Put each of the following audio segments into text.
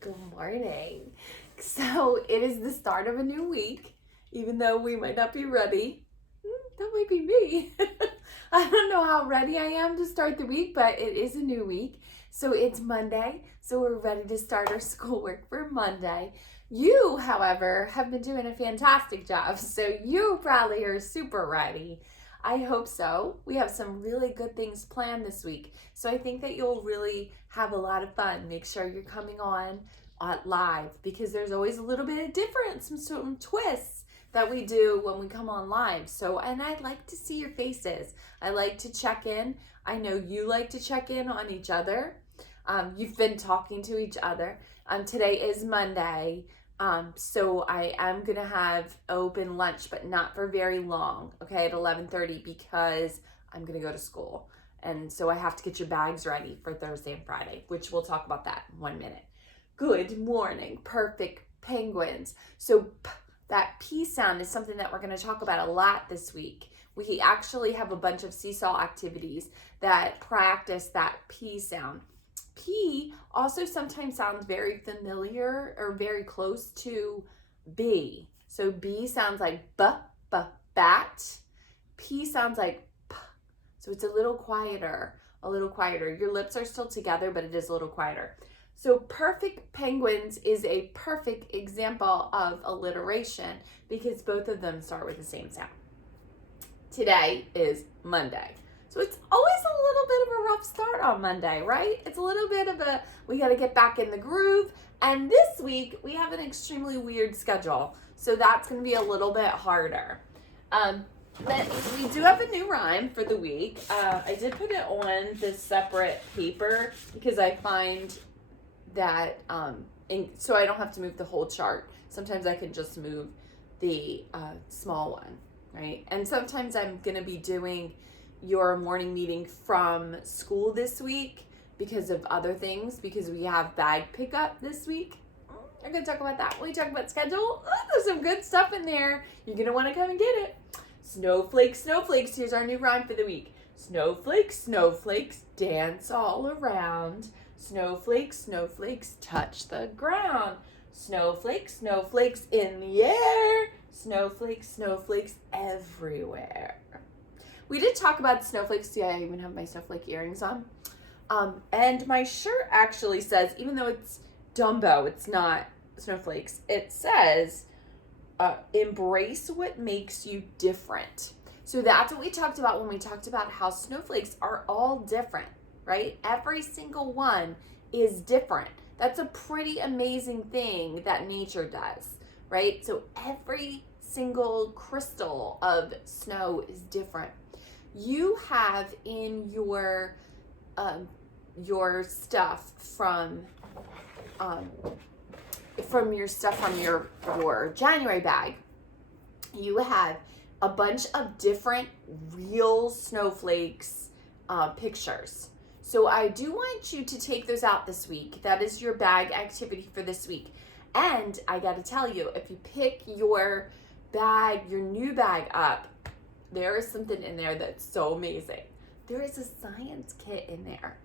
Good morning. So it is the start of a new week, even though we might not be ready. That might be me. I don't know how ready I am to start the week, but it is a new week. So it's Monday, so we're ready to start our schoolwork for Monday. You, however, have been doing a fantastic job, so you probably are super ready. I hope so. We have some really good things planned this week, so I think that you'll really have a lot of fun. Make sure you're coming on live because there's always a little bit of difference, some twists that we do when we come on live. So, and I'd like to see your faces. I like to check in. I know you like to check in on each other. You've been talking to each other. Today is Monday. So I am gonna have open lunch, but not for very long, okay, at 11:30 because I'm gonna go to school. And so I have to get your bags ready for Thursday and Friday, which we'll talk about that in 1 minute. Good morning, perfect penguins. So that P sound is something that we're going to talk about a lot this week. We actually have a bunch of seesaw activities that practice that P sound. P also sometimes sounds very familiar or very close to B. So B sounds like b, bat. P sounds like p. So it's a little quieter, a little quieter. Your lips are still together, but it is a little quieter. So perfect penguins is a perfect example of alliteration because both of them start with the same sound. Today is Monday. So it's always a little bit of a rough start on Monday, right? It's a little bit of we got to get back in the groove. And this week we have an extremely weird schedule. So that's going to be a little bit harder. But we do have a new rhyme for the week. I did put it on this separate paper because I find that so I don't have to move the whole chart. Sometimes I can just move the small one, right? And sometimes I'm going to be doing your morning meeting from school this week because of other things, because we have bag pickup this week. I'm going to talk about that when we talk about schedule. There's some good stuff in there. You're going to want to come and get it. Snowflakes, snowflakes. Here's our new rhyme for the week. Snowflakes, snowflakes, dance all around. Snowflakes, snowflakes, touch the ground. Snowflakes, snowflakes in the air. Snowflakes, snowflakes everywhere. We did talk about snowflakes. See, I even have my snowflake earrings on. And my shirt actually says, even though it's Dumbo, it's not snowflakes, it says, embrace what makes you different. So that's what we talked about when we talked about how snowflakes are all different, right? Every single one is different. That's a pretty amazing thing that nature does, right? So every single crystal of snow is different. You have in your stuff from your January bag, you have a bunch of different real snowflakes pictures. So I do want you to take those out this week. That is your bag activity for this week. And I got to tell you, if you pick your new bag up, there is something in there that's so amazing. There is a science kit in there.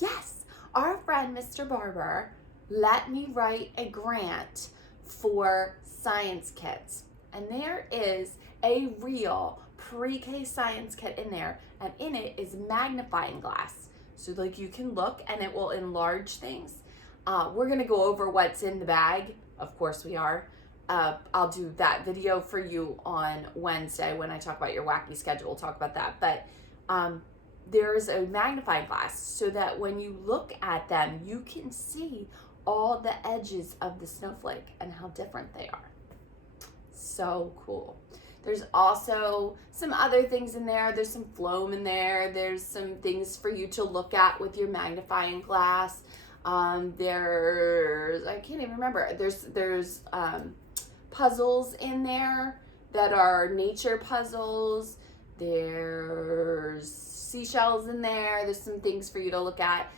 Yes, our friend Mr. Barber let me write a grant for science kits. And there is a real pre-K science kit in there. And in it is magnifying glass. So like you can look and it will enlarge things. We're going to go over what's in the bag. Of course we are. I'll do that video for you on Wednesday when I talk about your wacky schedule. We'll talk about that. But there's a magnifying glass so that when you look at them, you can see all the edges of the snowflake and how different they are. So cool. There's also some other things in there. There's some foam in there. There's some things for you to look at with your magnifying glass. There's, I can't even remember. There's puzzles in there that are nature puzzles. There's seashells in there. There's some things for you to look at.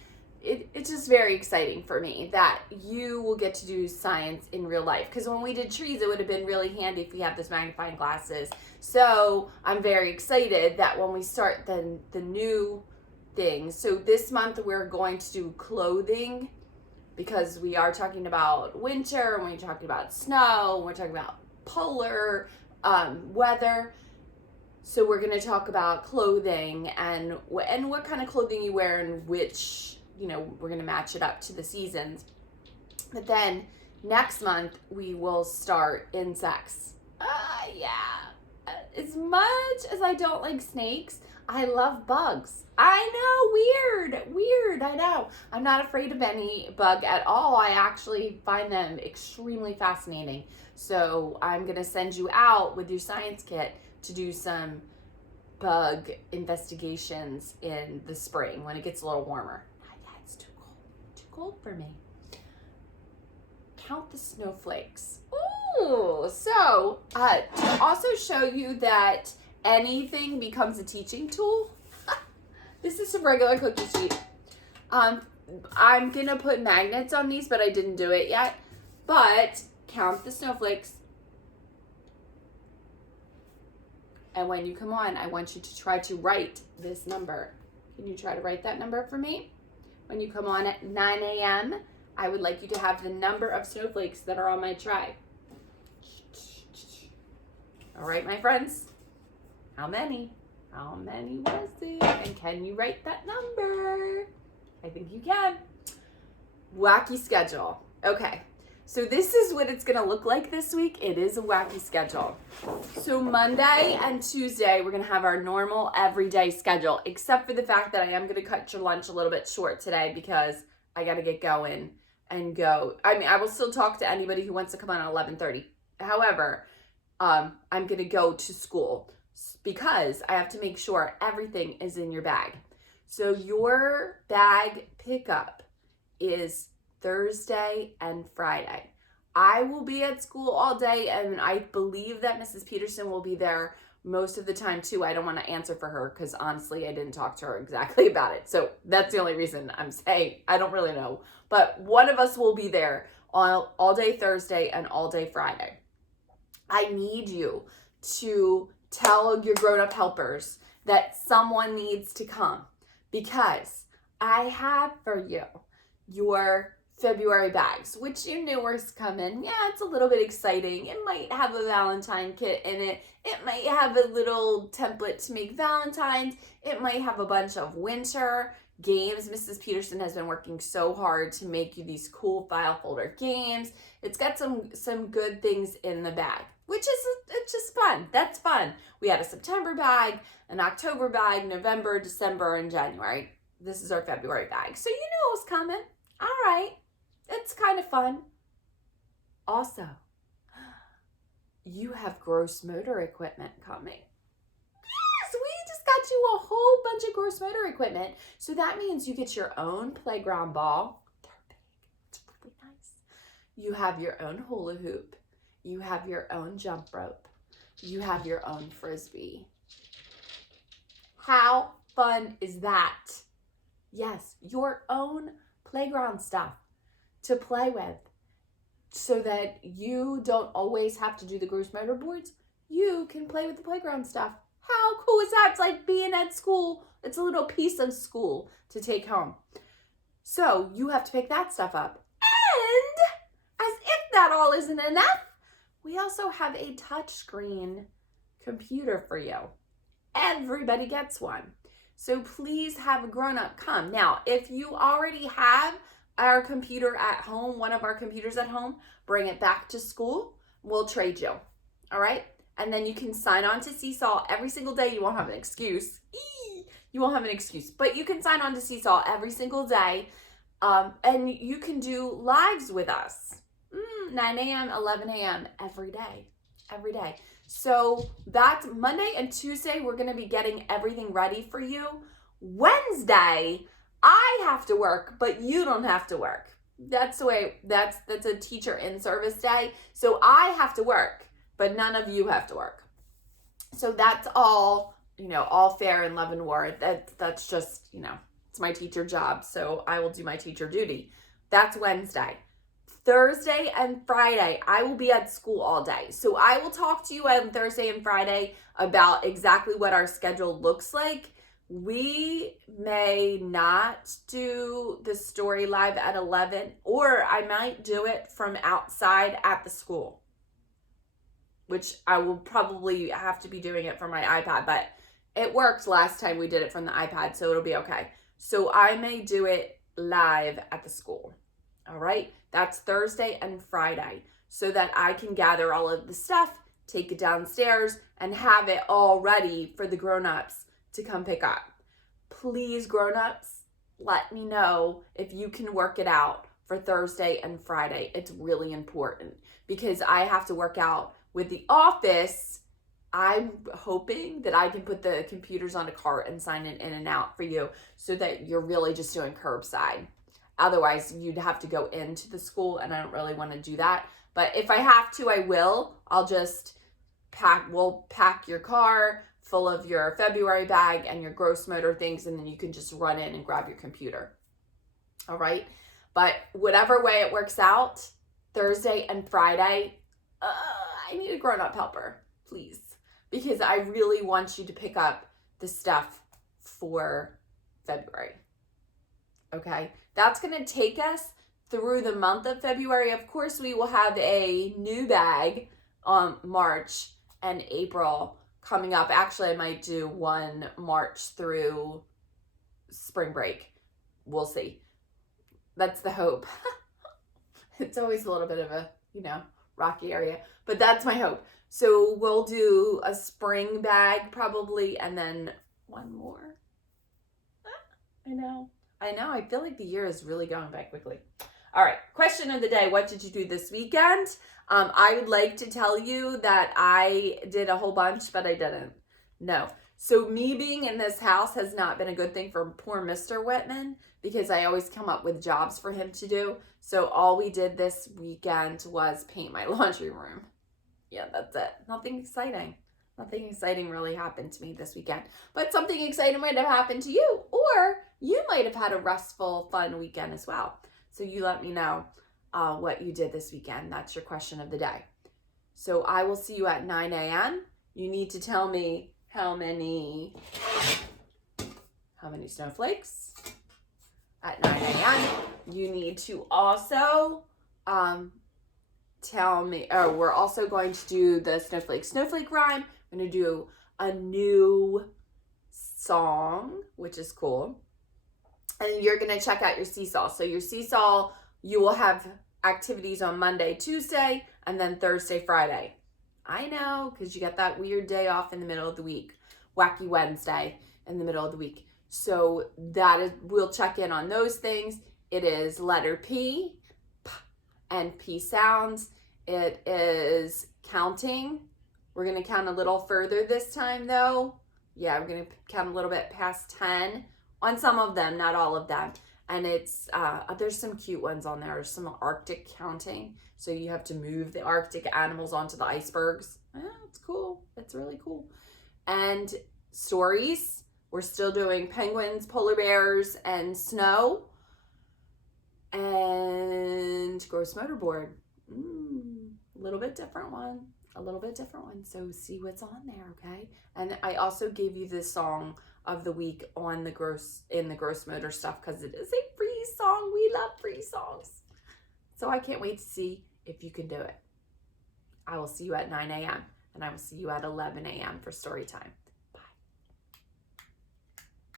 It's just very exciting for me that you will get to do science in real life. Because when we did trees, it would have been really handy if we had those magnifying glasses. So I'm very excited that when we start the new things. So this month we're going to do clothing because we are talking about winter, and we're talking about snow, and we're talking about polar weather. So we're going to talk about clothing and what kind of clothing you wear and which, we're going to match it up to the seasons. But then next month we will start insects. Yeah. As much as I don't like snakes, I love bugs. I know, weird, I know. I'm not afraid of any bug at all. I actually find them extremely fascinating. So I'm going to send you out with your science kit to do some bug investigations in the spring when it gets a little warmer. Yeah, it's too cold for me. Count the snowflakes. Ooh, so to also show you that anything becomes a teaching tool, this is some regular cookie sheet. I'm gonna put magnets on these, but I didn't do it yet. But count the snowflakes. And when you come on, I want you to try to write this number. Can you try to write that number for me? When you come on at 9 a.m., I would like you to have the number of snowflakes that are on my tray. All right, my friends. How many? How many was it? And can you write that number? I think you can. Wacky schedule. Okay. So this is what it's going to look like this week. It is a wacky schedule. So Monday and Tuesday, we're going to have our normal everyday schedule, except for the fact that I am going to cut your lunch a little bit short today because I got to get going and go. I mean, I will still talk to anybody who wants to come on at 11:30. However, I'm going to go to school because I have to make sure everything is in your bag. So your bag pickup is Thursday and Friday. I will be at school all day, and I believe that Mrs. Peterson will be there most of the time too. I don't want to answer for her because honestly, I didn't talk to her exactly about it. So that's the only reason I'm saying. I don't really know. But one of us will be there all day Thursday and all day Friday. I need you to tell your grown-up helpers that someone needs to come because I have for you your February bags, which you knew were coming. Yeah, it's a little bit exciting. It might have a Valentine kit in it. It might have a little template to make Valentines. It might have a bunch of winter games. Mrs. Peterson has been working so hard to make you these cool file folder games. It's got some good things in the bag, which is it's just fun. That's fun. We had a September bag, an October bag, November, December, and January. This is our February bag. So you knew it was coming. All right. It's kind of fun. Also, you have gross motor equipment coming. Yes, we just got you a whole bunch of gross motor equipment. So that means you get your own playground ball. They're big. It's really nice. You have your own hula hoop. You have your own jump rope. You have your own Frisbee. How fun is that? Yes, your own playground stuff to play with so that you don't always have to do the gross motor boards. You can play with the playground stuff. How cool is that? It's like being at school. It's a little piece of school to take home. So you have to pick that stuff up. And as if that all isn't enough, we also have a touchscreen computer for you. Everybody gets one. So please have a grown-up come. Now, if you already have our computer at home, one of our computers at home, bring it back to school. We'll trade you. All right? And then you can sign on to Seesaw every single day. You won't have an excuse. You won't have an excuse. But you can sign on to Seesaw every single day. And you can do lives with us. 9 a.m., 11 a.m. every day. Every day. So that's Monday and Tuesday. We're going to be getting everything ready for you. Wednesday, I have to work, but you don't have to work. That's the way, that's a teacher in service day. So I have to work, but none of you have to work. So that's all, all fair in love and war. That's just, it's my teacher job. So I will do my teacher duty. That's Wednesday. Thursday and Friday, I will be at school all day. So I will talk to you on Thursday and Friday about exactly what our schedule looks like we may not do the story live at 11, or I might do it from outside at the school, which I will probably have to be doing it from my iPad, but it worked last time we did it from the iPad, so it'll be okay. So I may do it live at the school. All right, that's Thursday and Friday, so that I can gather all of the stuff, take it downstairs, and have it all ready for the grown-ups to come pick up. Please, grown-ups, let me know if you can work it out for Thursday and Friday. It's really important because I have to work out with the office. I'm hoping that I can put the computers on a cart and sign it in and out for you so that you're really just doing curbside. Otherwise, you'd have to go into the school, and I don't really want to do that. But if I have to, I will. I'll just we'll pack your car full of your February bag and your gross motor things, and then you can just run in and grab your computer. All right? But whatever way it works out, Thursday and Friday, I need a grown-up helper, please. Because I really want you to pick up the stuff for February. Okay? That's going to take us through the month of February. Of course, we will have a new bag on March and April coming up. Actually, I might do one March through spring break. We'll see. That's the hope. It's always a little bit of a, rocky area, but that's my hope. So we'll do a spring bag probably, and then one more. I know. I feel like the year is really going by quickly. All right. Question of the day. What did you do this weekend? I would like to tell you that I did a whole bunch, but I didn't. No. So me being in this house has not been a good thing for poor Mr. Whitman because I always come up with jobs for him to do. So all we did this weekend was paint my laundry room. Yeah, that's it. Nothing exciting. Nothing exciting really happened to me this weekend. But something exciting might have happened to you, or you might have had a restful, fun weekend as well. So you let me know what you did this weekend. That's your question of the day. So I will see you at 9 a.m. You need to tell me how many snowflakes at 9 a.m. You need to also tell me, we're also going to do the snowflake rhyme. I'm going to do a new song, which is cool. And you're going to check out your seesaw. So your seesaw, you will have activities on Monday, Tuesday, and then Thursday, Friday. I know, because you got that weird day off in the middle of the week. Wacky Wednesday in the middle of the week. So we'll check in on those things. It is letter P and P sounds. It is counting. We're going to count a little further this time, though. Yeah, we're going to count a little bit past 10 on some of them, not all of them. And it's there's some cute ones on there. There's some Arctic counting. So you have to move the Arctic animals onto the icebergs. Yeah, it's cool. It's really cool. And stories. We're still doing penguins, polar bears, and snow. And gross motor board. A little bit different one. So see what's on there, okay? And I also gave you the song of the week on the gross motor stuff because it is a free song. We love free songs. So I can't wait to see if you can do it. I will see you at 9 a.m. and I will see you at 11 a.m. for story time.